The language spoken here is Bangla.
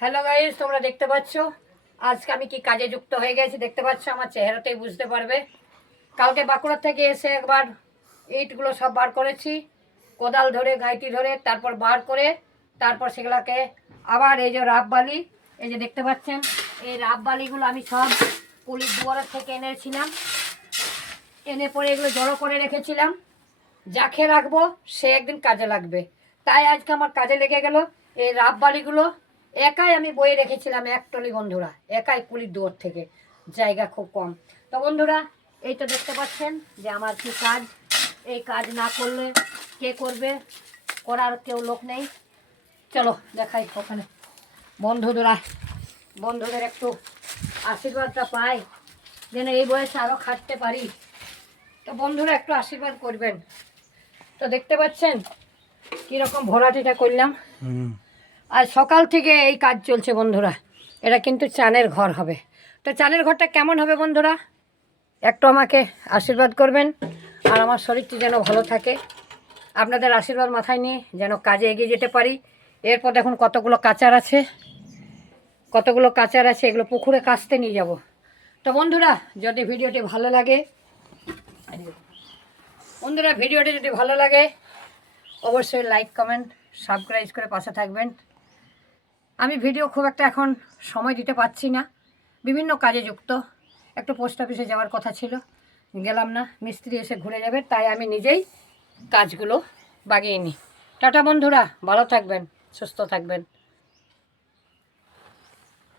হ্যালো গাইস, তোমরা দেখতে পাচ্ছ আজকে আমি কি কাজে যুক্ত হয়ে গেছি। দেখতে পাচ্ছ আমার চেহারাতেই বুঝতে পারবে। কালকে বাঁকুড়া থেকে এসে একবার ইটগুলো সব বার করেছি, কোদাল ধরে গাইটি ধরে, তারপর বার করে তারপর সেগুলোকে আবার এই যে রাব বালি, এই যে দেখতে পাচ্ছেন এই রাব বালিগুলো আমি সব পুলিশ দুয়ারের থেকে এনেছিলাম। এনে পরে এগুলো জড়ো করে রেখেছিলাম, যাকে রাখবো সে একদিন কাজে লাগবে। তাই আজকে আমার কাজে লেগে গেল। এই রাব বালিগুলো একাই আমি বয়ে রেখেছিলাম এক টলি বন্ধুরা, একাই পুলির দুয়ার থেকে, জায়গা খুব কম। তো বন্ধুরা এই তো দেখতে পাচ্ছেন যে আমার কি কাজ। এই কাজ না করলে কে করবে? করার কেউ লোক নেই। চলো দেখাই ওখানে বন্ধুদের একটু আশীর্বাদটা পাই, যেন এই বয়সে আরও খাটতে পারি। তো বন্ধুরা একটু আশীর্বাদ করবেন। তো দেখতে পাচ্ছেন কীরকম ভরাটিটা করলাম। আর সকাল থেকে এই কাজ চলছে বন্ধুরা। এটা কিন্তু চানের ঘর হবে। তো চানের ঘরটা কেমন হবে বন্ধুরা একটু আমাকে আশীর্বাদ করবেন। আর আমার শরীরটি যেন ভালো থাকে, আপনাদের আশীর্বাদ মাথায় নিয়ে যেন কাজে এগিয়ে যেতে পারি। এরপর দেখুন কতগুলো কাচার আছে, এগুলো পুকুরে কাচতে নিয়ে যাব। তো বন্ধুরা ভিডিওটি ভালো লাগে অবশ্যই লাইক কমেন্ট সাবস্ক্রাইব করে পাশে থাকবেন। আমি ভিডিও খুব একটা এখন সময় দিতে পারছি না, বিভিন্ন কাজে যুক্ত। একটু পোস্ট অফিসে যাওয়ার কথা ছিল, গেলাম না, মিস্ত্রি এসে ঘুরে যাবে, তাই আমি নিজেই কাজগুলো বাগিয়ে নিই। টাটা বন্ধুরা, ভালো থাকবেন, সুস্থ থাকবেন।